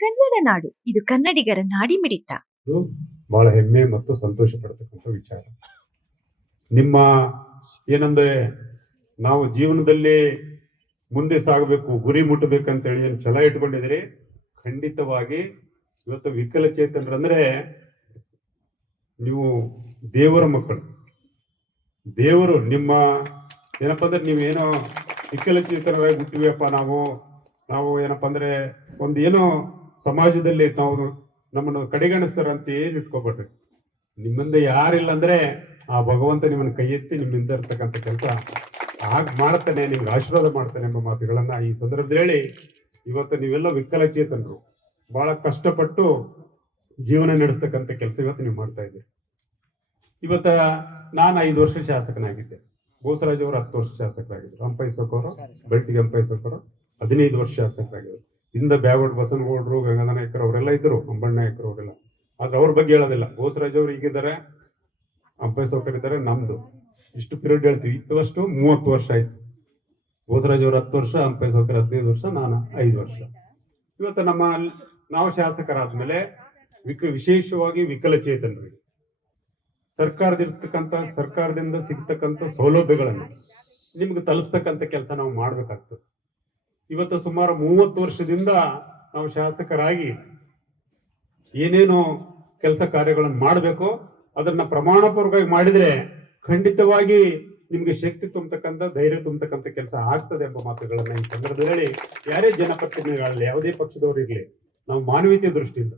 ಕನ್ನಡ ನಾಡು. ಇದು ಕನ್ನಡಿಗರ ನಾಡಿ ಮಿಡಿತ. ಬಹಳ ಹೆಮ್ಮೆ ಮತ್ತು ಸಂತೋಷ ಪಡ್ತಕ್ಕಂಥ ವಿಚಾರ. ನಿಮ್ಮ ಏನಂದ್ರೆ ನಾವು ಜೀವನದಲ್ಲಿ ಮುಂದೆ ಸಾಗಬೇಕು, ಗುರಿ ಮುಟ್ಟಬೇಕಂತ ಹೇಳಿ ಏನು ಛಲ ಇಟ್ಕೊಂಡಿದ್ರಿ ಖಂಡಿತವಾಗಿ ಇವತ್ತು ವಿಕಲಚೇತನರಂದ್ರೆ ನೀವು ದೇವರ ಮಕ್ಕಳು. ದೇವರು ನಿಮ್ಮ ಏನಪ್ಪ ಅಂದ್ರೆ ನೀವೇನೋ ವಿಕಲಚೇತನರಾಗಿ ಹುಟ್ಟಿವಿಯಪ್ಪ ನಾವು ನಾವು ಏನಪ್ಪ ಅಂದ್ರೆ ಒಂದು ಏನೋ ಸಮಾಜದಲ್ಲಿ ತಾವು ನಮ್ಮನ್ನು ಕಡೆಗಣಿಸ್ತಾರ ಅಂತ ಏನು ಇಟ್ಕೋಬೇಡ್ರಿ. ನಿಮ್ಮಿಂದ ಯಾರಿಲ್ಲ ಅಂದ್ರೆ ಆ ಭಗವಂತ ನಿಮ್ಮನ್ನ ಕೈ ಎತ್ತಿ ನಿಮ್ಮಿಂದ ಇರ್ತಕ್ಕಂಥ ಕೆಲಸ ಹಾಗೆ ಮಾಡ್ತಾನೆ ನಿಮ್ಗೆ ಆಶೀರ್ವಾದ ಮಾಡ್ತಾನೆ ಎಂಬ ಮಾತುಗಳನ್ನ ಈ ಸಂದರ್ಭದಲ್ಲಿ ಹೇಳಿ ಇವತ್ತು ನೀವೆಲ್ಲ ವಿಕಲಚೇತನರು. ಬಹಳ ಕಷ್ಟಪಟ್ಟು ಜೀವನ ನಡೆಸ್ತಕ್ಕಂಥ ಕೆಲಸ ಇವತ್ತು ನೀವು ಮಾಡ್ತಾ ಇದ್ದೀರಿ. ಇವತ್ತ ನಾನು ಐದು ವರ್ಷ ಶಾಸಕನಾಗಿದ್ದೆ. ಬೋಸರಾಜ್ ಅವರು ಹತ್ತು ವರ್ಷ ಶಾಸಕರಾಗಿದ್ದರು. ಬೆಳ್ಟಿಗೆ ಅಂಪೈಸೋಕ್ ಅವರು ಹದಿನೈದು ವರ್ಷ ಶಾಸಕರಾಗಿದ್ದರು. ಹಿಂದೆ ಬ್ಯಾವಡ್, ಬಸನಗೌಡರು, ಗಂಗಾಧರ ನಾಯಕರು ಅವರೆಲ್ಲ ಇದ್ರು ಅಂಬಣ್ಣ ನಾಯಕರು ಅವರೆಲ್ಲ. ಆದ್ರೆ ಅವ್ರ ಬಗ್ಗೆ ಹೇಳೋದಿಲ್ಲ. ಬೋಸರಾಜ್ ಅವರು ಈಗಿದ್ದಾರೆ ಅಂಪೈಸೋಕರ್ ಇದ್ದಾರೆ ನಮ್ದು. ಇಷ್ಟು ಪಿರಿಯಡ್ ಹೇಳ್ತೀವಿ. ಇವಷ್ಟು ಮೂವತ್ತು ವರ್ಷ ಆಯ್ತು. ಬೋಸರಾಜ್ ಅವರು ಹತ್ತು ವರ್ಷ ಅಂಪೈಸೋಕರ್ ಹದಿನೈದು ವರ್ಷ, ನಾನು ಐದು ವರ್ಷ. ಇವತ್ತು ನಮ್ಮ ನಾವು ಶಾಸಕರಾದ್ಮೇಲೆ ವಿಕ, ವಿಶೇಷವಾಗಿ ವಿಕಲಚೇತನರಿಗೆ ಸರ್ಕಾರದಿರ್ತಕ್ಕಂಥ, ಸರ್ಕಾರದಿಂದ ಸಿಗ್ತಕ್ಕಂಥ ಸೌಲಭ್ಯಗಳನ್ನು ನಿಮ್ಗೆ ತಲುಪಿಸ್ತಕ್ಕಂಥ ಕೆಲಸ ನಾವು ಮಾಡ್ಬೇಕಾಗ್ತದೆ. ಇವತ್ತು ಸುಮಾರು ಮೂವತ್ತು ವರ್ಷದಿಂದ ನಾವು ಶಾಸಕರಾಗಿ ಏನೇನು ಕೆಲಸ ಕಾರ್ಯಗಳನ್ನು ಮಾಡಬೇಕು, ಅದನ್ನ ಪ್ರಮಾಣಪೂರ್ವಕವಾಗಿ ಮಾಡಿದ್ರೆ ಖಂಡಿತವಾಗಿ ನಿಮ್ಗೆ ಶಕ್ತಿ ತುಂಬತಕ್ಕಂಥ, ಧೈರ್ಯ ತುಂಬತಕ್ಕಂತ ಕೆಲಸ ಆಗ್ತದೆ ಎಂಬ ಮಾತುಗಳನ್ನ ಈ ಸಂದರ್ಭದಲ್ಲಿ ಯಾರೇ ಜನಪ್ರತಿನಿಧಿಗಳಲ್ಲಿ ಯಾವುದೇ ಪಕ್ಷದವರು ಇರಲಿ, ನಾವು ಮಾನವೀಯತೆ ದೃಷ್ಟಿಯಿಂದ,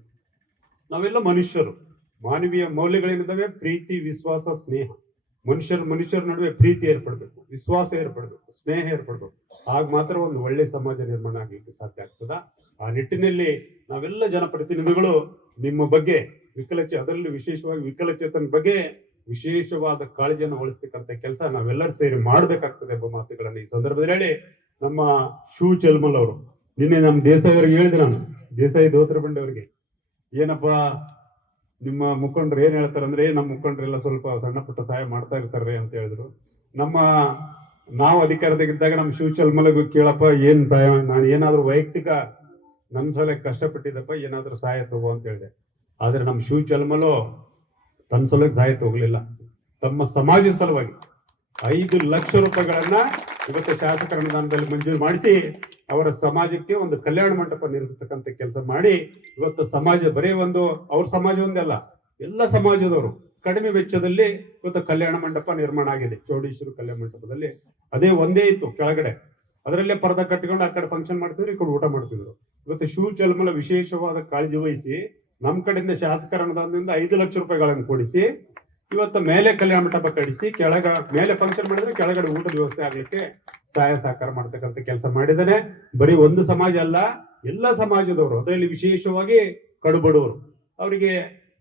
ನಾವೆಲ್ಲ ಮನುಷ್ಯರು, ಮಾನವೀಯ ಮೌಲ್ಯಗಳೇನಿದ್ದಾವೆ ಪ್ರೀತಿ, ವಿಶ್ವಾಸ, ಸ್ನೇಹ. ಮನುಷ್ಯರ ಮನುಷ್ಯರ ನಡುವೆ ಪ್ರೀತಿ ಏರ್ಪಡಬೇಕು, ವಿಶ್ವಾಸ ಏರ್ಪಡಬೇಕು, ಸ್ನೇಹ ಏರ್ಪಡಬೇಕು. ಆಗ ಮಾತ್ರ ಒಂದು ಒಳ್ಳೆ ಸಮಾಜ ನಿರ್ಮಾಣ ಆಗ್ಲಿಕ್ಕೆ ಸಾಧ್ಯ ಆಗ್ತದ. ಆ ನಿಟ್ಟಿನಲ್ಲಿ ನಾವೆಲ್ಲ ಜನಪ್ರತಿನಿಧಿಗಳು ನಿಮ್ಮ ಬಗ್ಗೆ ವಿಕಲಚೇ, ಅದರಲ್ಲಿ ವಿಶೇಷವಾಗಿ ವಿಕಲಚೇತನ ಬಗ್ಗೆ ವಿಶೇಷವಾದ ಕಾಳಜಿಯನ್ನು ವಹಿಸ್ತಕ್ಕಂಥ ಕೆಲಸ ನಾವೆಲ್ಲರೂ ಸೇರಿ ಮಾಡ್ಬೇಕಾಗ್ತದೆ ಎಂಬ ಮಾತುಗಳನ್ನು ಈ ಸಂದರ್ಭದಲ್ಲಿ ಹೇಳಿ ನಮ್ಮ ಶೂ ಚಲ್ಮಲ್ ಅವರು. ನಿನ್ನೆ ನಮ್ಮ ದೇಸಾಯಿ ಅವರಿಗೆ ಹೇಳಿದೆ ನಾನು, ದೇಸಾಯಿ ದೋತ್ರ ಬಂಡೆ ಅವರಿಗೆ ಏನಪ್ಪಾ ನಿಮ್ಮ ಮುಖಂಡರು ಏನ್ ಹೇಳ್ತಾರೆ ಅಂದ್ರೆ ನಮ್ಮ ಮುಖಂಡರೆಲ್ಲ ಸ್ವಲ್ಪ ಸಣ್ಣ ಪುಟ್ಟ ಸಹಾಯ ಮಾಡ್ತಾ ಇರ್ತಾರೆ ಅಂತ ಹೇಳಿದ್ರು. ನಮ್ಮ ನಾವು ಅಧಿಕಾರದಾಗಿದ್ದಾಗ ನಮ್ಮ ಶಿವಚಲ್ ಮಲಗು ಕೇಳಪ್ಪ, ಏನ್ ಸಹಾಯ ನಾನು ಏನಾದ್ರೂ ವೈಯಕ್ತಿಕ ನಮ್ ಸಲ ಕಷ್ಟಪಟ್ಟಿದ್ದಪ್ಪ, ಏನಾದ್ರೂ ಸಹಾಯ ತಗೋ ಅಂತ ಹೇಳಿದೆ. ಆದ್ರೆ ನಮ್ಮ ಶಿವ ಚಲ್ಮಲು ತನ್ನ ಸಲುವಾಗಿ ಸಹಾಯ ತಗೋಲಿಲ್ಲ. ತಮ್ಮ ಸಮಾಜದ ಸಲುವಾಗಿ ಐದು ಲಕ್ಷ ರೂಪಾಯಿಗಳನ್ನ ಇವತ್ತು ಶಾಸಕರ ಅನುದಾನದಲ್ಲಿ ಮಂಜೂರು ಮಾಡಿಸಿ ಅವರ ಸಮಾಜಕ್ಕೆ ಒಂದು ಕಲ್ಯಾಣ ಮಂಟಪ ನಿರ್ಮಿಸ್ತಕ್ಕಂಥ ಕೆಲಸ ಮಾಡಿ, ಇವತ್ತು ಸಮಾಜ ಬರೀ ಒಂದು ಅವ್ರ ಸಮಾಜ ಒಂದಲ್ಲ ಎಲ್ಲ ಸಮಾಜದವರು ಕಡಿಮೆ ವೆಚ್ಚದಲ್ಲಿ ಇವತ್ತು ಕಲ್ಯಾಣ ಮಂಟಪ ನಿರ್ಮಾಣ ಆಗಿದೆ. ಚೌಡೇಶ್ವರ ಕಲ್ಯಾಣ ಮಂಟಪದಲ್ಲಿ ಅದೇ ಒಂದೇ ಇತ್ತು ಕೆಳಗಡೆ. ಅದರಲ್ಲೇ ಪರದ ಕಟ್ಟಿಕೊಂಡು ಆ ಕಡೆ ಫಂಕ್ಷನ್ ಮಾಡ್ತಿದ್ರು, ಈ ಊಟ ಮಾಡ್ತಿದ್ರು. ಇವತ್ತು ಶಿವ ಚಲ್ಮಲ ವಿಶೇಷವಾದ ಕಾಳಜಿ ವಹಿಸಿ ನಮ್ಮ ಕಡೆಯಿಂದ ಶಾಸಕರ ಅನುದಾನದಿಂದ ಐದು ಲಕ್ಷ ರೂಪಾಯಿಗಳನ್ನು ಕೊಡಿಸಿ ಇವತ್ತು ಮೇಲೆ ಕಲ್ಯಾಣ ಮಂಟಪ ಕಡಿಸಿ ಕೆಳಗ ಮೇಲೆ ಫಂಕ್ಷನ್ ಮಾಡಿದ್ರೆ ಕೆಳಗಡೆ ಊಟದ ವ್ಯವಸ್ಥೆ ಆಗ್ಲಿಕ್ಕೆ ಸಹಾಯ ಸಹಕಾರ ಮಾಡ್ತಕ್ಕಂಥ ಕೆಲಸ ಮಾಡಿದ್ದಾನೆ. ಬರೀ ಒಂದು ಸಮಾಜ ಅಲ್ಲ, ಎಲ್ಲ ಸಮಾಜದವರು, ಅದರಲ್ಲಿ ವಿಶೇಷವಾಗಿ ಕಡುಬಡವರು, ಅವರಿಗೆ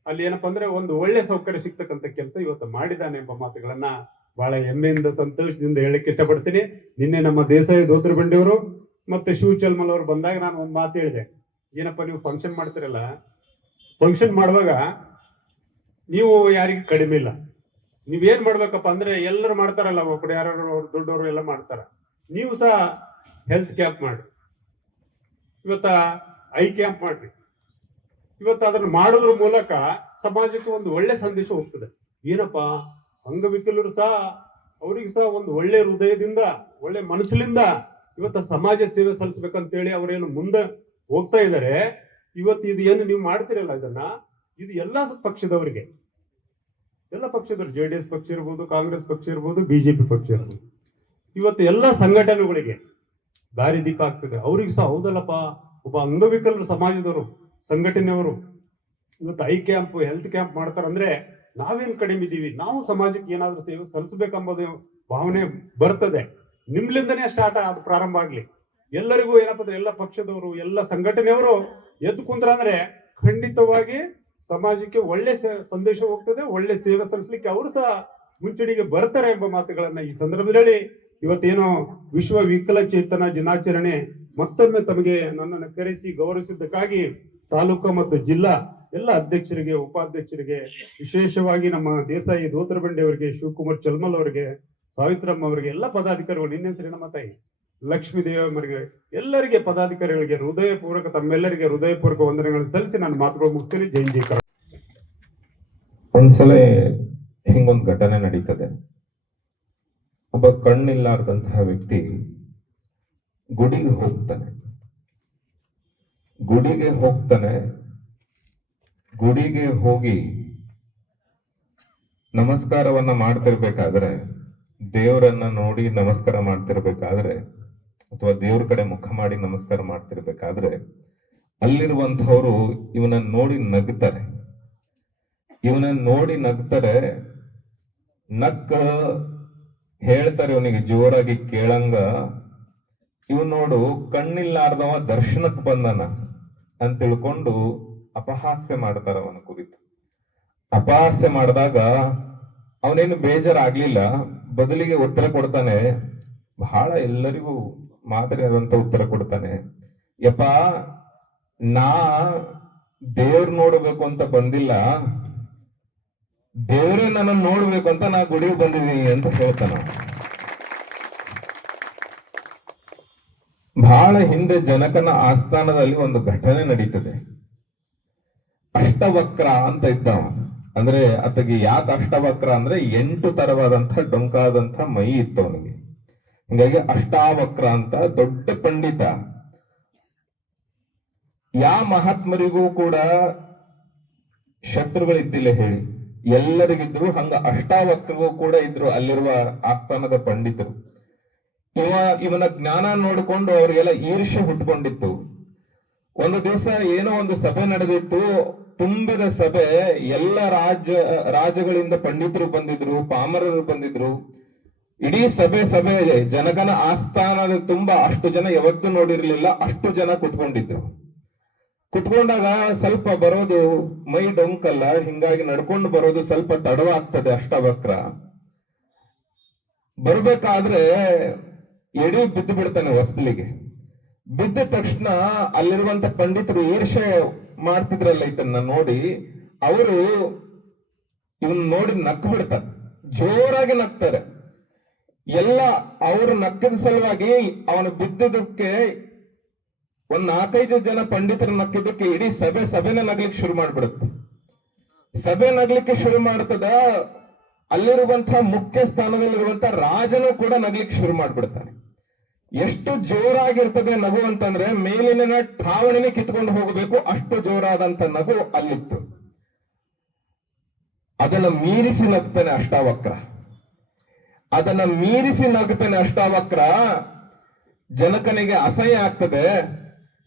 ಅಲ್ಲಿ ಏನಪ್ಪಾ ಅಂದ್ರೆ ಒಂದು ಒಳ್ಳೆ ಸೌಕರ್ಯ ಸಿಗ್ತಕ್ಕಂಥ ಕೆಲಸ ಇವತ್ತು ಮಾಡಿದ್ದಾನೆ ಎಂಬ ಮಾತುಗಳನ್ನ ಬಹಳ ಹೆಮ್ಮೆಯಿಂದ, ಸಂತೋಷದಿಂದ ಹೇಳಕ್ಕೆ ಇಷ್ಟಪಡ್ತೀನಿ. ನಿನ್ನೆ ನಮ್ಮ ದೇಸಾಯಿ ದೋತ್ರ ಬಂಡಿಯವರು ಮತ್ತೆ ಶಿವ ಚಲ್ಮಲ್ ಅವರು ಬಂದಾಗ ನಾನು ಒಂದು ಮಾತು ಹೇಳಿದೆ, ಏನಪ್ಪ ನೀವು ಫಂಕ್ಷನ್ ಮಾಡ್ತಿರಲ್ಲ ಫಂಕ್ಷನ್ ಮಾಡುವಾಗ ನೀವು ಯಾರಿಗೂ ಕಡಿಮೆ ಇಲ್ಲ. ನೀವೇನ್ ಮಾಡ್ಬೇಕಪ್ಪ ಅಂದ್ರೆ ಎಲ್ಲರೂ ಮಾಡ್ತಾರಲ್ಲ ಒಬ್ಬರು ಯಾರು ದೊಡ್ಡವರು ಎಲ್ಲ ಮಾಡ್ತಾರ. ನೀವು ಸಹ ಹೆಲ್ತ್ ಕ್ಯಾಂಪ್ ಮಾಡ್ರಿ. ಇವತ್ತ ಐ ಕ್ಯಾಂಪ್ ಮಾಡ್ರಿ. ಇವತ್ತು ಅದನ್ನ ಮಾಡೋದ್ರ ಮೂಲಕ ಸಮಾಜಕ್ಕೆ ಒಂದು ಒಳ್ಳೆ ಸಂದೇಶ ಹೋಗ್ತದೆ. ಏನಪ್ಪಾ? ಅಂಗವಿಕಲರು ಸಹ ಅವ್ರಿಗೆ ಸಹ ಒಂದು ಒಳ್ಳೆ ಹೃದಯದಿಂದ, ಒಳ್ಳೆ ಮನಸ್ಸಿನಿಂದ ಇವತ್ತ ಸಮಾಜ ಸೇವೆ ಸಲ್ಲಿಸ್ಬೇಕಂತೇಳಿ ಅವರೇನು ಮುಂದೆ ಹೋಗ್ತಾ ಇದ್ದಾರೆ ಇವತ್ತು ಇದು ಏನು ನೀವು ಮಾಡ್ತಿರಲ್ಲ ಇದನ್ನ? ಇದು ಎಲ್ಲಾ ಪಕ್ಷದವರಿಗೆ. ಎಲ್ಲ ಪಕ್ಷದವರು ಜೆ ಡಿ ಎಸ್ ಪಕ್ಷ ಇರ್ಬೋದು, ಕಾಂಗ್ರೆಸ್ ಪಕ್ಷ ಇರ್ಬೋದು ಬಿಜೆಪಿ ಪಕ್ಷ ಇರ್ಬೋದು. ಇವತ್ತು ಎಲ್ಲ ಸಂಘಟನೆಗಳಿಗೆ ದಾರಿ ದೀಪ ಆಗ್ತದೆ ಅವ್ರಿಗೆ ಸಹ ಹೌದಲ್ಲಪ್ಪ, ಒಬ್ಬ ಅಂಗವಿಕಲರು, ಸಮಾಜದವರು, ಸಂಘಟನೆಯವರು ಇವತ್ತು ಐ ಕ್ಯಾಂಪ್, ಹೆಲ್ತ್ ಕ್ಯಾಂಪ್ ಮಾಡ್ತಾರಂದ್ರೆ ನಾವೇನ್ ಕಡಿಮೆ ಇದ್ದೀವಿ ನಾವು ಸಮಾಜಕ್ಕೆ ಏನಾದ್ರೂ ಸೇವೆ ಸಲ್ಲಿಸಬೇಕೆಂಬುದು ಭಾವನೆ ಬರ್ತದೆ. ನಿಮ್ಲಿಂದನೇ ಸ್ಟಾರ್ಟ್ ಅದು ಪ್ರಾರಂಭ ಆಗ್ಲಿ. ಎಲ್ಲರಿಗೂ ಏನಪ್ಪ ಅಂದ್ರೆ ಎಲ್ಲ ಪಕ್ಷದವರು, ಎಲ್ಲ ಸಂಘಟನೆಯವರು ಎದ್ದು ಕುಂತ್ರ ಅಂದ್ರೆ ಖಂಡಿತವಾಗಿ ಸಮಾಜಕ್ಕೆ ಒಳ್ಳೆ ಸಂದೇಶ ಹೋಗ್ತದೆ, ಒಳ್ಳೆ ಸೇವೆ ಸಲ್ಲಿಸಲಿಕ್ಕೆ ಅವರು ಸಹ ಮುಂಚೂಣಿಗೆ ಬರ್ತಾರೆ ಎಂಬ ಮಾತುಗಳನ್ನ ಈ ಸಂದರ್ಭದಲ್ಲಿ ಇವತ್ತೇನೋ ವಿಶ್ವ ವಿಕಲಚೇತನ ದಿನಾಚರಣೆ ಮತ್ತೊಮ್ಮೆ ತಮಗೆ ನನ್ನನ್ನು ಕರೆಸಿ ಗೌರವಿಸಿದ್ದಕ್ಕಾಗಿ ತಾಲೂಕು ಮತ್ತು ಜಿಲ್ಲಾ ಎಲ್ಲ ಅಧ್ಯಕ್ಷರಿಗೆ, ಉಪಾಧ್ಯಕ್ಷರಿಗೆ, ವಿಶೇಷವಾಗಿ ನಮ್ಮ ದೇಸಾಯಿ ಧೋತ್ರಬಂಡಿ ಅವರಿಗೆ ಶಿವಕುಮಾರ್ ಚಲ್ಮಲ್ ಅವರಿಗೆ, ಸಾವಿತ್ರಮ್ಮ ಅವರಿಗೆ, ಎಲ್ಲ ಪದಾಧಿಕಾರಿಗಳು, ನಿನ್ನೆ ಸರಿ ನಮ್ಮ ತಾಯಿ? ಲಕ್ಷ್ಮೀ ದೇವರಿಗೆ ಎಲ್ಲರಿಗೆ ಪದಾಧಿಕಾರಿಗಳಿಗೆ ಹೃದಯಪೂರ್ವಕ, ತಮ್ಮೆಲ್ಲರಿಗೆ ಹೃದಯಪೂರ್ವಕ ವಂದನೆಗಳನ್ನು ಸಲ್ಲಿಸಿ ನಾನು ಮಾತುಗಳು ಮುಗಿಸ್ತೀನಿ. ಜೈ ಜೈ. ಒಂದ್ಸಲ ಹಿಂಗೊಂದು ಘಟನೆ ನಡೀತದೆ. ಒಬ್ಬ ಕಣ್ಣಿಲ್ಲಾರ್ದಂತಹ ವ್ಯಕ್ತಿ ಗುಡಿಗೆ ಹೋಗ್ತಾನೆ. ಗುಡಿಗೆ ಹೋಗ್ತಾನೆ. ಗುಡಿಗೆ ಹೋಗಿ ನಮಸ್ಕಾರವನ್ನ ಮಾಡ್ತಿರ್ಬೇಕಾದ್ರೆ, ದೇವರನ್ನ ನೋಡಿ ನಮಸ್ಕಾರ ಮಾಡ್ತಿರ್ಬೇಕಾದ್ರೆ ಅಥವಾ ದೇವ್ರ ಕಡೆ ಮುಖ ಮಾಡಿ ನಮಸ್ಕಾರ ಮಾಡ್ತಿರ್ಬೇಕಾದ್ರೆ ಅಲ್ಲಿರುವಂತವ್ರು ಇವನನ್ನ ನೋಡಿ ನಗ್ತಾರೆ. ಇವನನ್ನ ನೋಡಿ ನಗ್ತಾರೆ, ನಕ್ಕ ಹೇಳ್ತಾರೆ ಇವನಿಗೆ ಜೋರಾಗಿ ಕೇಳಂಗ ಇವ್ ನೋಡು, ಕಣ್ಣಿಲ್ಲಾರ್ದವ ದರ್ಶನಕ್ ಬಂದನ ಅಂತ ತಿಳ್ಕೊಂಡು ಅಪಹಾಸ್ಯ ಮಾಡ್ತಾರ ಅವನ ಕುರಿತು. ಅಪಹಾಸ್ಯ ಮಾಡಿದಾಗ ಅವನೇನು ಬೇಜಾರಾಗ್ಲಿಲ್ಲ, ಬದಲಿಗೆ ಉತ್ತರ ಕೊಡ್ತಾನೆ, ಬಹಳ ಎಲ್ಲರಿಗೂ ಮಾದರಿಯಾದಂತ ಉತ್ತರ ಕೊಡ್ತಾನೆ. ಯಪ್ಪ, ನಾ ದೇವ್ರ ನೋಡ್ಬೇಕು ಅಂತ ಬಂದಿಲ್ಲ. ದೇವರೇ ನನ್ನ ನೋಡ್ಬೇಕು ಅಂತ ನಾ ಗುಡಿಗೆ ಬಂದಿದ್ದೀನಿ ಅಂತ ಹೇಳ್ತಾನ ಬಹಳ ಹಿಂದೆ ಜನಕನ ಆಸ್ಥಾನದಲ್ಲಿ ಒಂದು ಘಟನೆ ನಡೀತದೆ. ಅಷ್ಟವಕ್ರ ಅಂತ ಇದ್ದಾವ. ಅಂದ್ರೆ ಆತಗೆ ಯಾಕೆ ಅಷ್ಟವಕ್ರ ಅಂದ್ರೆ ಎಂಟು ತರವಾದಂತ ಡೊಂಕಾದಂತ ಮೈ ಇತ್ತು ಅವನಿಗೆ ಹಿಂಗಾಗಿ ಅಷ್ಟಾವಕ್ರ ಅಂತ ದೊಡ್ಡ ಪಂಡಿತ. ಯಾ ಮಹಾತ್ಮರಿಗೂ ಕೂಡ ಶತ್ರುಗಳಿದ್ದಿಲ್ಲ ಹೇಳಿ. ಎಲ್ಲರಿಗಿದ್ರು ಹಂಗ ಅಷ್ಟಾವಕ್ರಿಗೂ ಕೂಡ ಇದ್ರು ಅಲ್ಲಿರುವ ಆಸ್ಥಾನದ ಪಂಡಿತರು. ಇವ ಇವನ ಜ್ಞಾನ ನೋಡಿಕೊಂಡು ಅವ್ರಿಗೆಲ್ಲ ಈರ್ಷ್ಯ ಹುಟ್ಕೊಂಡಿತ್ತು. ಒಂದು ದಿವಸ ಏನೋ ಒಂದು ಸಭೆ ನಡೆದಿತ್ತು. ತುಂಬಿದ ಸಭೆ ಎಲ್ಲ ರಾಜ, ರಾಜಗಳಿಂದ ಪಂಡಿತರು ಬಂದಿದ್ರು, ಪಾಮರರು ಬಂದಿದ್ರು. ಇಡೀ ಸಭೆ ಸಭೆ ಜನಗನ ಆಸ್ಥಾನದ ತುಂಬಾ ಅಷ್ಟು ಜನ ಯಾವತ್ತೂ ನೋಡಿರ್ಲಿಲ್ಲ, ಅಷ್ಟು ಜನ ಕುತ್ಕೊಂಡಿದ್ರು. ಕುತ್ಕೊಂಡಾಗ ಸ್ವಲ್ಪ ಬರೋದು ಮೈ ಡೊಂಕಲ್ಲ, ಹಿಂಗಾಗಿ ನಡ್ಕೊಂಡು ಬರೋದು ಸ್ವಲ್ಪ ತಡವಾಗ್ತದೆ ಅಷ್ಟವಕ್ರ. ಬರ್ಬೇಕಾದ್ರೆ ಎಡಿ ಬಿದ್ದು ಬಿಡ್ತಾನೆ ವಸ್ತಲಿಗೆ ಬಿದ್ದ ತಕ್ಷಣ ಅಲ್ಲಿರುವಂತ ಪಂಡಿತರು ಈರ್ಷೆ ಮಾಡ್ತಿದ್ರಲ್ಲ ಇದನ್ನ ನೋಡಿ, ಅವರು ಇವನ್ ನೋಡಿ ನಕ್ ಬಿಡ್ತಾರೆ ಜೋರಾಗಿ ನಗ್ತಾರೆ ಎಲ್ಲ ಅವರು ನಕ್ಕದ ಸಲುವಾಗಿ ಅವನು ಬಿದ್ದದಕ್ಕೆ ಒಂದ್ ನಾಲ್ಕೈದು ಜನ ಪಂಡಿತರು ನಕ್ಕಿದ್ದಕ್ಕೆ ಇಡೀ ಸಭೆ ಸಭೆನೇ ನಗ್ಲಿಕ್ಕೆ ಶುರು ಮಾಡ್ಬಿಡುತ್ತೆ. ಸಭೆ ನಗ್ಲಿಕ್ಕೆ ಶುರು ಮಾಡ್ತದ ಅಲ್ಲಿರುವಂತಹ ಮುಖ್ಯ ಸ್ಥಾನದಲ್ಲಿರುವಂತಹ ರಾಜನು ಕೂಡ ನಗ್ಲಿಕ್ಕೆ ಶುರು ಮಾಡ್ಬಿಡ್ತಾನೆ. ಎಷ್ಟು ಜೋರಾಗಿರ್ತದೆ ನಗು ಅಂತಂದ್ರೆ ಮೇಲಿನ ಠಾವಣಿನೇ ಕಿತ್ಕೊಂಡು ಹೋಗಬೇಕು, ಅಷ್ಟು ಜೋರಾದಂತ ನಗು ಅಲ್ಲಿತ್ತು. ಅದನ್ನು ಮೀರಿಸಿ ನಗ್ತಾನೆ ಅಷ್ಟಾವಕ್ರ. ಅದನ್ನ ಮೀರಿಸಿ ನಗ್ತೇನೆ ಅಷ್ಟಾವಕ್ರ, ಜನಕನಿಗೆ ಅಸಹ್ಯ ಆಗ್ತದೆ.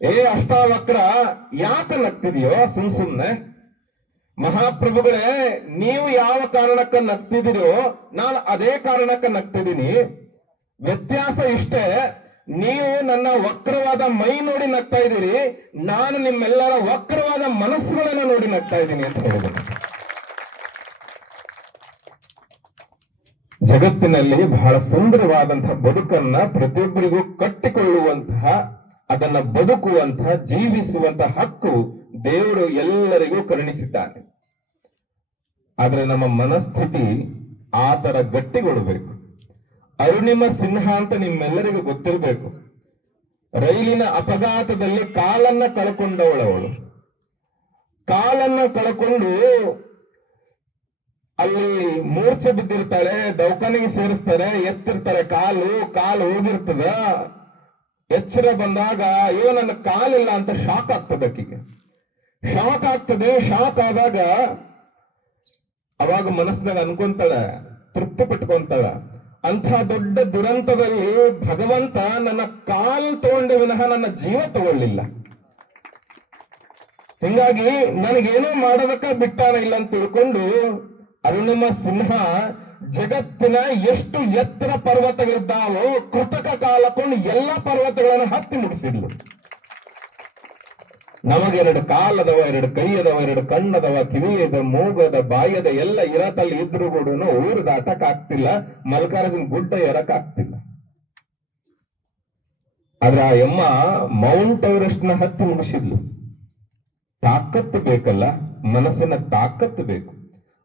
ಏ ಅಷ್ಟಾವಕ್ರ, ಯಾಕೆ ನಗ್ತಿದೆಯೋ? ಸುಮ್ ಸುಮ್ನೆ. ಮಹಾಪ್ರಭುಗಳೇ, ನೀವು ಯಾವ ಕಾರಣಕ್ಕ ನಗ್ತಿದ್ದೀರೋ, ನಾನು ಅದೇ ಕಾರಣಕ್ಕ ನಗ್ತಿದ್ದೀನಿ. ವ್ಯತ್ಯಾಸ ಇಷ್ಟೇ, ನೀವು ನನ್ನ ವಕ್ರವಾದ ಮೈ ನೋಡಿ ನಗ್ತಾ ಇದ್ದೀರಿ, ನಾನು ನಿಮ್ಮೆಲ್ಲರ ವಕ್ರವಾದ ಮನಸ್ಸುಗಳನ್ನ ನೋಡಿ ನಗ್ತಾ ಇದ್ದೀನಿ ಅಂತ ಹೇಳಿದ್ರು. ಜಗತ್ತಿನಲ್ಲಿ ಬಹಳ ಸುಂದರವಾದಂತಹ ಬದುಕನ್ನ ಪ್ರತಿಯೊಬ್ಬರಿಗೂ ಕಟ್ಟಿಕೊಳ್ಳುವಂತಹ, ಅದನ್ನ ಬದುಕುವಂತಹ, ಜೀವಿಸುವಂತಹ ಹಕ್ಕು ದೇವರು ಎಲ್ಲರಿಗೂ ಕರುಣಿಸಿದ್ದಾನೆ. ಆದ್ರೆ ನಮ್ಮ ಮನಸ್ಥಿತಿ ಆ ತರ ಗಟ್ಟಿಗೊಳ್ಬೇಕು. ಅರುಣಿಮ ಸಿಂಹ ಅಂತ ನಿಮ್ಮೆಲ್ಲರಿಗೂ ಗೊತ್ತಿರಬೇಕು. ರೈಲಿನ ಅಪಘಾತದಲ್ಲಿ ಕಾಲನ್ನ ಕಳ್ಕೊಂಡವಳವಳು. ಕಾಲನ್ನ ಕಳ್ಕೊಂಡು ಅಲ್ಲಿ ಮೂರ್ಛೆ ಬಿದ್ದಿರ್ತಾಳೆ ದೌಖಾನಿಗೆ ಸೇರಿಸ್ತಾರೆ, ಎತ್ತಿರ್ತಾರೆ, ಕಾಲು ಕಾಲು ಹೋಗಿರ್ತದ. ಎಚ್ಚರ ಬಂದಾಗ, ಅಯ್ಯೋ, ನನ್ನ ಕಾಲಿಲ್ಲ ಅಂತ ಶಾಕ್ ಆಗ್ತದೆ ಆಕಿಗೆ. ಶಾಕ್ ಆಗ್ತದೆ ಶಾಕ್ ಆದಾಗ ಅವಾಗ ಮನಸ್ಸಿನಾಗ ಅನ್ಕೊಂತಾಳೆ, ತೃಪ್ತಿ ಪಟ್ಕೊಂತಾಳ. ಅಂತ ದೊಡ್ಡ ದುರಂತದಲ್ಲಿ ಭಗವಂತ ನನ್ನ ಕಾಲ್ ತಗೊಂಡ ವಿನಃ ನನ್ನ ಜೀವ ತಗೊಳ್ಳಿಲ್ಲ. ಹಿಂಗಾಗಿ ನನಗೇನೋ ಮಾಡೋದಕ್ಕ ಬಿಟ್ಟಾನ ಇಲ್ಲ ಅಂತ ತಿಳ್ಕೊಂಡು ಅರುಣಿಮ ಸಿಂಹ ಜಗತ್ತಿನ ಎಷ್ಟು ಎತ್ತರ ಪರ್ವತಗಳಿದ್ದಾವೋ ಕೃತಕ ಕಾಲಕೊಂಡು ಎಲ್ಲ ಪರ್ವತಗಳನ್ನು ಹತ್ತಿ ಮುಗಿಸಿದ್ಲು. ನಮಗೆರಡು ಕಾಲದವ, ಎರಡು ಕೈಯದವ, ಎರಡು ಕಣ್ಣದವ, ಕಿವಿಯದ, ಮೂಗದ, ಬಾಯದ ಎಲ್ಲ ಇರತಲ್ಲಿ ಇದ್ರು ಕೂಡ ಊರು ದಾಟಕ್ ಆಗ್ತಿಲ್ಲ ಗುಡ್ಡ ಏರಕ್ ಆಗ್ತಿಲ್ಲ. ಆದ್ರೆ ಆ ಯಮ್ಮ ಮೌಂಟ್ ಎವರೆಸ್ಟ್ನ ಹತ್ತಿ ಮುಗಿಸಿದ್ಲು. ತಾಕತ್ತು ಬೇಕಲ್ಲ, ಮನಸ್ಸಿನ ತಾಕತ್ತು ಬೇಕು.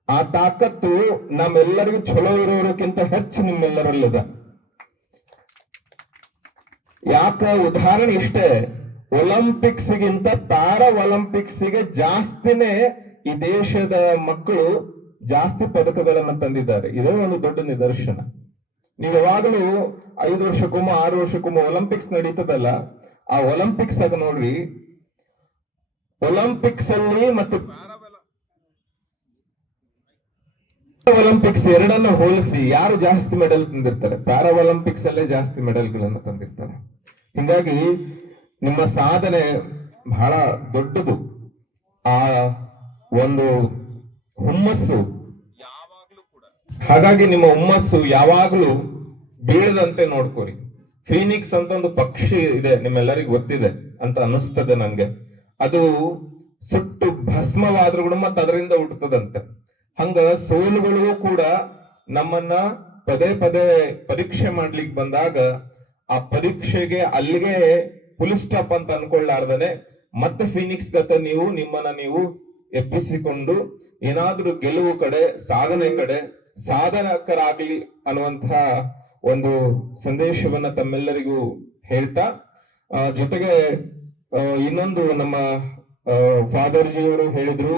ಆ ತಾಕತ್ತು ನಮ್ಮೆಲ್ಲರಿಗೂ ಚಲೋ ಇರೋರಕ್ಕಿಂತ ಹೆಚ್ಚು ನಿಮ್ಮೆಲ್ಲರಲ್ಲಿದೆ. ಯಾಕ? ಉದಾಹರಣೆ ಇಷ್ಟೇ. ಒಲಿಂಪಿಕ್ಸ್ ಗಿಂತ ಪ್ಯಾರಾ ಒಲಿಂಪಿಕ್ಸ್ಗೆ ಜಾಸ್ತಿನೇ ಈ ದೇಶದ ಮಕ್ಕಳು ಜಾಸ್ತಿ ಪದಕಗಳನ್ನ ತಂದಿದ್ದಾರೆ. ಇದೇ ಒಂದು ದೊಡ್ಡ ನಿದರ್ಶನ. ನೀವು ಯಾವಾಗಲೂ ಐದು ವರ್ಷಕ್ಕೊಮ್ಮೆ, ಆರು ವರ್ಷಕ್ಕೊಮ್ಮೆ ಒಲಿಂಪಿಕ್ಸ್ ನಡೀತದಲ್ಲ, ಆ ಒಲಿಂಪಿಕ್ಸ್ ಆಗ ನೋಡ್ರಿ. ಒಲಿಂಪಿಕ್ಸ್ ಅಲ್ಲಿ ಮತ್ತು ಒಲಿಂಪಿಕ್ಸ್ ಎರಡನ್ನ ಹೋಲಿಸಿ ಯಾರು ಜಾಸ್ತಿ ಮೆಡಲ್ ತಂದಿರ್ತಾರೆ? ಪ್ಯಾರಾ ಒಲಿಂಪಿಕ್ಸ್ ಅಲ್ಲೇ ಜಾಸ್ತಿ ಮೆಡಲ್ಗಳನ್ನು ತಂದಿರ್ತಾರೆ. ಹಿಂಗಾಗಿ ನಿಮ್ಮ ಸಾಧನೆ ಬಹಳ ದೊಡ್ಡದು. ಆ ಒಂದು ಹುಮ್ಮಸ್ಸು. ಹಾಗಾಗಿ ನಿಮ್ಮ ಹುಮ್ಮಸ್ಸು ಯಾವಾಗ್ಲೂ ಬೀಳದಂತೆ ನೋಡ್ಕೋರಿ. ಫೀನಿಕ್ಸ್ ಅಂತ ಒಂದು ಪಕ್ಷಿ ಇದೆ, ನಿಮ್ಮೆಲ್ಲರಿಗೂ ಗೊತ್ತಿದೆ ಅಂತ ಅನಿಸ್ತದೆ ನನ್ಗೆ ಅದು ಸುಟ್ಟು ಭಸ್ಮವಾದ್ರೂ ಕೂಡ ಮತ್ತೆ ಅದರಿಂದ ಹುಟ್ಟುತ್ತದಂತೆ ಹಂಗ ಸೋಲುಗಳು ಕೂಡ ನಮ್ಮನ್ನ ಪದೇ ಪದೇ ಪರೀಕ್ಷೆ ಮಾಡ್ಲಿಕ್ಕೆ ಬಂದಾಗ ಆ ಪರೀಕ್ಷೆಗೆ ಅಲ್ಲಿಗೆ ಫುಲ್ ಸ್ಟಾಪ್ ಅಂತ ಅನ್ಕೊಳ್ಳಾರ್ದನೆ. ಮತ್ತೆ ಫಿನಿಕ್ಸ್ ಗತ ನೀವು, ನಿಮ್ಮನ್ನ ನೀವು ಎಬ್ಬಿಸಿಕೊಂಡು ಏನಾದ್ರೂ ಗೆಲುವು ಕಡೆ, ಸಾಧನೆ ಕಡೆ, ಸಾಧನಕರಾಗ್ಲಿ ಅನ್ನುವಂತಹ ಒಂದು ಸಂದೇಶವನ್ನ ತಮ್ಮೆಲ್ಲರಿಗೂ ಹೇಳ್ತಾ ಜೊತೆಗೆ ಇನ್ನೊಂದು ನಮ್ಮ ಫಾದರ್ ಜಿಯವರು ಹೇಳಿದ್ರು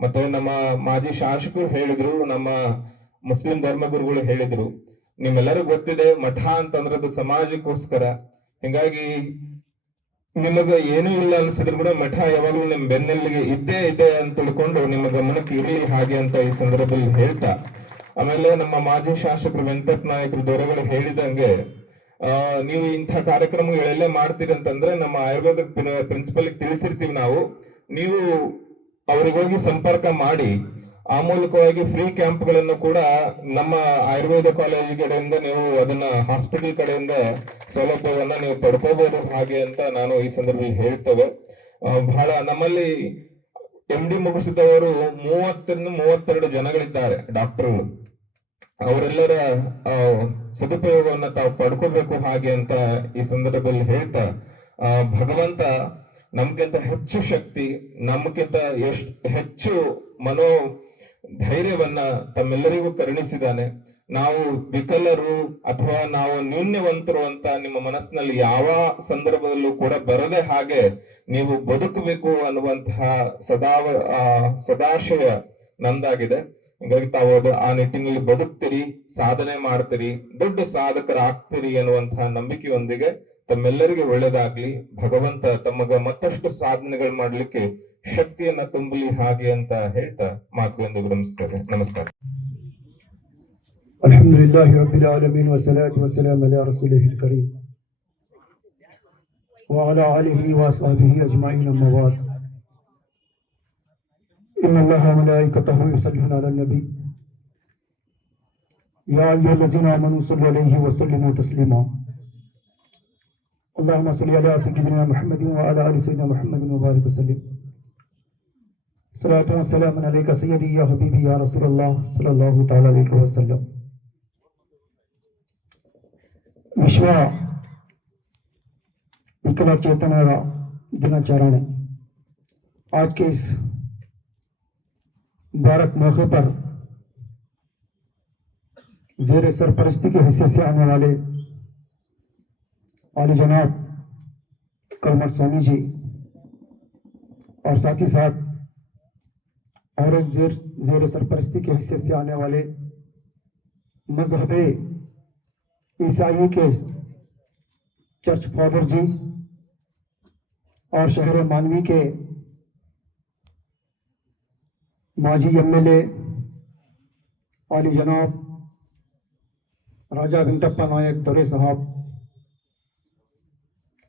ಮತ್ತೆ ನಮ್ಮ ಮಾಜಿ ಶಾಸಕರು ಹೇಳಿದ್ರು, ನಮ್ಮ ಮುಸ್ಲಿಂ ಧರ್ಮಗುರುಗಳು ಹೇಳಿದ್ರು, ನಿಮ್ಮೆಲ್ಲರಿಗೂ ಗೊತ್ತಿದೆ, ಮಠ ಅಂತಂದ್ರೆ ಅದು ಸಮಾಜಕ್ಕೋಸ್ಕರ. ಹಿಂಗಾಗಿ ನಿಮಗ ಏನೂ ಇಲ್ಲ ಅನ್ಸಿದ್ರು ಕೂಡ ಮಠ ಯಾವಾಗ್ಲೂ ನಿಮ್ ಬೆನ್ನೆಲ್ಲಿಗೆ ಇದ್ದೇ ಇದೆ ಅಂತ ತಿಳ್ಕೊಂಡು ನಿಮ್ಮ ಗಮನಕ್ಕೆ ಇರಲಿ ಹಾಗೆ ಅಂತ ಈ ಸಂದರ್ಭದಲ್ಲಿ ಹೇಳ್ತಾ. ಆಮೇಲೆ ನಮ್ಮ ಮಾಜಿ ಶಾಸಕರು ವೆಂಕಟ ನಾಯಕರು ದೊರೆಗಳು ಹೇಳಿದಂಗೆ, ಆ, ನೀವು ಇಂಥ ಕಾರ್ಯಕ್ರಮಗಳೆಲ್ಲೇ ಮಾಡ್ತೀರಿ ಅಂತಂದ್ರೆ ನಮ್ಮ ಆಯುರ್ವೇದ ಪ್ರಿನ್ಸಿಪಲ್ ತಿಳಿಸಿರ್ತೀವಿ ನಾವು. ನೀವು ಅವ್ರಿಗೆ ಹೋಗಿ ಸಂಪರ್ಕ ಮಾಡಿ ಆ ಮೂಲಕವಾಗಿ ಫ್ರೀ ಕ್ಯಾಂಪ್ಗಳನ್ನು ಕೂಡ ನಮ್ಮ ಆಯುರ್ವೇದ ಕಾಲೇಜ್ ಕಡೆಯಿಂದ ನೀವು ಅದನ್ನ ಹಾಸ್ಪಿಟಲ್ ಕಡೆಯಿಂದ ಸೌಲಭ್ಯವನ್ನ ನೀವು ಪಡ್ಕೋಬಹುದು ಹಾಗೆ ಅಂತ ನಾನು ಈ ಸಂದರ್ಭದಲ್ಲಿ ಹೇಳ್ತೇವೆ. ಬಹಳ ನಮ್ಮಲ್ಲಿ ಎಂ ಡಿ ಮುಗಿಸಿದವರು ಮೂವತ್ತರಿಂದ ಮೂವತ್ತೆರಡು ಜನಗಳಿದ್ದಾರೆ ಡಾಕ್ಟರ್ಗಳು. ಅವರೆಲ್ಲರ ಸದುಪಯೋಗವನ್ನ ತಾವು ಪಡ್ಕೋಬೇಕು ಹಾಗೆ ಅಂತ ಈ ಸಂದರ್ಭದಲ್ಲಿ ಹೇಳ್ತಾ ಭಗವಂತ ನಮ್ಗಿಂತ ಹೆಚ್ಚು ಶಕ್ತಿ ನಮ್ಗಿಂತ ಎಷ್ಟು ಹೆಚ್ಚು ಮನೋ ಧೈರ್ಯವನ್ನ ತಮ್ಮೆಲ್ಲರಿಗೂ ಕರುಣಿಸಿದಾನೆ ನಾವು ವಿಕಲರು ಅಥವಾ ನಾವು ನ್ಯೂನ್ಯವಂತರು ಅಂತ ನಿಮ್ಮ ಮನಸ್ಸಿನಲ್ಲಿ ಯಾವ ಸಂದರ್ಭದಲ್ಲೂ ಕೂಡ ಬರದೆ ಹಾಗೆ ನೀವು ಬದುಕಬೇಕು ಅನ್ನುವಂತಹ ಸದಾ ಆ, ಸದಾಶಯ ನಂದಾಗಿದೆ. ಹೀಗಾಗಿ ತಾವು ಆ ನಿಟ್ಟಿನಲ್ಲಿ ಬದುಕ್ತೀರಿ ಸಾಧನೆ ಮಾಡ್ತೀರಿ ದೊಡ್ಡ ಸಾಧಕರಾಗ್ತೀರಿ ಅನ್ನುವಂತಹ ನಂಬಿಕೆಯೊಂದಿಗೆ ತಮ್ಮೆಲ್ಲರಿಗೂ ಒಳ್ಳೇದಾಗ್ಲಿ ಭಗವಂತ ತಮಗ ಮತ್ತಷ್ಟು ಸಾಧನೆಗಳು ಮಾಡ್ಲಿಕ್ಕೆ ಶಕ್ತಿಯನ್ನ ತುಂಬಲಿ ಹಾಗೆ ಅಂತ ಹೇಳ್ತಾ ಮಾತುಗಳನ್ನು ವಿರಮಿಸ್ತೇವೆ ನಮಸ್ಕಾರ الحمد لله رب العالمين والصلاة والسلام على رسوله الكريم وعلى آله وأصحابه أجمعين أما بعد إن الله وملائكته يصلون على النبي يا أيها الذين آمنوا صلوا عليه وسلموا تسليما اللهم صل على سيدنا محمد وعلى آل سيدنا محمد وبارك وسلم. صلاة وسلام عليك سيدي يا حبيبي يا رسول الله صلى الله تعالى عليه وسلم. مشوا بكلا چیتنا را دنا چارانے آج کے اس بارک موقع پر زیر سرپرستی کے حصے سے آنے والے اور جناب کلمر سوامی جی اور ساتھ ہی ساتھ اور زیر زیر سرپرستی کے حصے سے آنے والے مذہب عیسائی کے چرچ فادر جی اور شہر مانوی کے ماجی ایم ایل اے علی جناب راجہ ونٹپا نائک دورے صاحب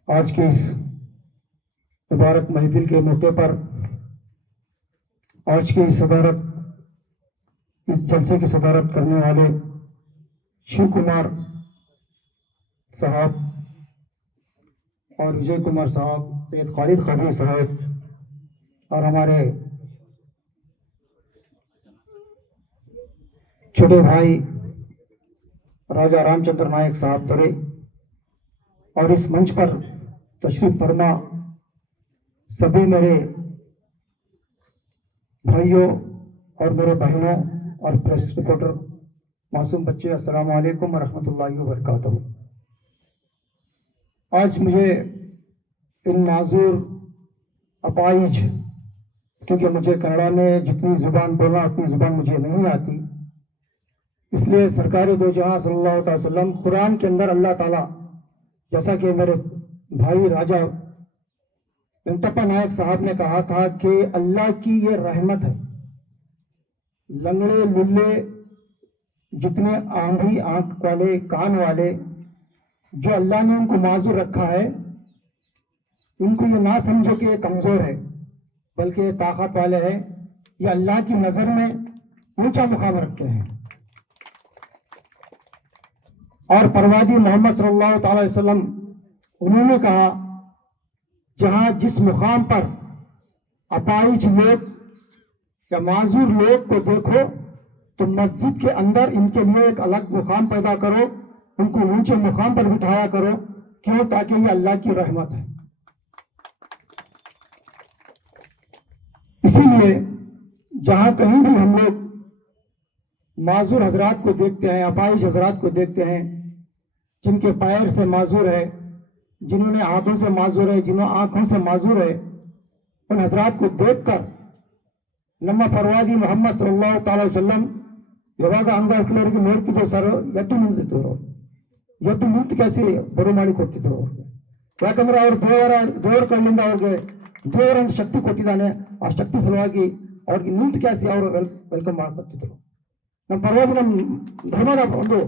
آج کے اس مبارک محفل کے موقع پر، آج کی صدارت، اس جلسے کی صدارت کرنے والے شیو کمار صاحب اور وجے کمار صاحب، سید خالد خبری صاحب اور ہمارے چھوٹے بھائی راجہ رام چندر نائک صاحب ترے اور اس منچ پر تشریف فرما۔ سبھی میرے بھائیوں اور میرے بہنوں اور پریس رپورٹر، معصوم بچے، السلام علیکم ورحمۃ اللہ وبرکاتہ۔ آج مجھے ان معذور اپائج، کیونکہ مجھے کینیڈا میں جتنی زبان بولنا، اتنی زبان مجھے نہیں آتی۔ اس لیے سرکاری دو جہاں صلی اللہ تعالی وسلم قرآن کے اندر اللہ تعالیٰ، جیسا کہ میرے بھائی راجہ انتپا نائک صاحب نے کہا تھا کہ اللہ کی یہ رحمت ہے۔ لنگڑے، للے، جتنے آندھی آنکھ والے، کان والے، جو اللہ نے ان کو معذور رکھا ہے، ان کو یہ نہ سمجھو کہ یہ کمزور ہے، بلکہ یہ طاقت والے ہیں۔ یہ اللہ کی نظر میں اونچا مقام رکھتے ہیں۔ اور پروادی محمد صلی اللہ تعالی وسلم انہوں نے کہا، جہاں جس مقام پر اپائچ لوگ یا معذور لوگ کو دیکھو، تو مسجد کے اندر ان کے لیے ایک الگ مقام پیدا کرو، ان کو اونچے مقام پر بٹھایا کرو، کیوں؟ تاکہ یہ اللہ کی رحمت ہے۔ اسی لیے جہاں کہیں بھی ہم لوگ معذور حضرات کو دیکھتے ہیں اپائش حضرات کو دیکھتے ہیں، جن کے پیر سے معذور ہے जिन्होंने हाथों से माजूर है जिन्होंने आंखों से माजूर है उन हजरात को देखकर ನಮ್ಮ ಪರವಾಗಿ ಮೊಹಮ್ಮದ್ ಸಲ್ಲಾಹು ತಾಲ ವಸಲ್ಲಂ ಯಾವಾಗ ಅಂಗವಿಕಲರಿಗೆ ನೋಡ್ತಿದ್ರು ಸರ್ ಎದ್ದು ನಿಂತಿದ್ರು ಅವರು ಎದ್ದು ನಿಂತು ಕೆಲಸ ಬರು ಮಾಡಿ ಕೊಡ್ತಿದ್ರು ಅವ್ರಿಗೆ ಯಾಕಂದ್ರೆ ಅವ್ರು ದೇವರ ದೇವರ ಕಣ್ಣಿಂದ ಅವ್ರಿಗೆ ದೇವರೊಂದು ಶಕ್ತಿ ಕೊಟ್ಟಿದ್ದಾನೆ ಆ ಶಕ್ತಿ ಸಲುವಾಗಿ ಅವ್ರಿಗೆ ನಿಂತು ಕ್ಯಾಸಿ ಅವರು ವೆಲ್ ವೆಲ್ಕಮ್ ಮಾಡ್ಕೊಡ್ತಿದ್ರು ನಮ್ಮ ಪರವಾಗಿ ನಮ್ಮ ಧರ್ಮದ ಒಂದು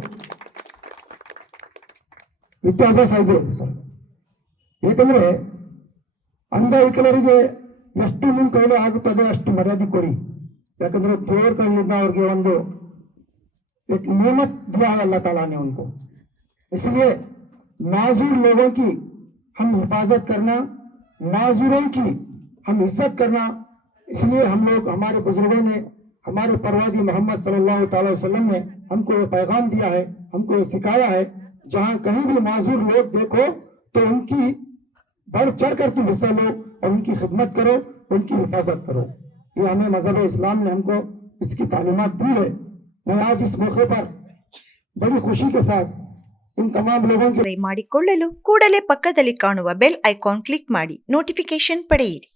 ವಿದ್ಯಾಭ್ಯಾಸ ಇದೆ ಸರ್ ಏಕೆಂದರೆ ಅಂಗವಿಕಲರಿಗೆ ಎಷ್ಟು ನಿಮ್ಮ ಕೈಲಿ ಆಗುತ್ತದೆ ಅಷ್ಟು ಮರ್ಯಾದೆ ಕೊಡಿ. ಯಾಕಂದ್ರೆ ದೇವ್ರ ಕಣ್ಣಿಂದ ಅವ್ರಿಗೆ ಒಂದು نعمت دیا ہے اللہ تعالیٰ نے ان کو اس لیے معذور لوگوں کی ہم حفاظت کرنا معذوروں کی ہم عزت کرنا اس لیے ہم لوگ ہمارے بزرگوں نے ہمارے پروادی محمد صلی اللہ تعالی وسلم نے ہم کو یہ پیغام دیا ہے ہم کو یہ سکھایا ہے جہاں کہیں بھی معذور لوگ دیکھو تو ان کی बढ़ चढ़ कर तुम हिस्सा लो और उनकी खिदमत करो उनकी हिफाजत करो ये हमें मजहब इस्लाम ने हमको इसकी तालीमत दी है मैं आज इस मौके पर बड़ी खुशी के साथ इन तमाम लोगों की ಮಾಡಿಕೊಳ್ಳಲು ಕೂಡಲೇ ಪಕ್ಕದಲ್ಲಿ ಕಾಣುವ ಬೆಲ್ ಐಕಾನ್ ಕ್ಲಿಕ್ ಮಾಡಿ ನೋಟಿಫಿಕೇಶನ್ ಪಡೆಯಿರಿ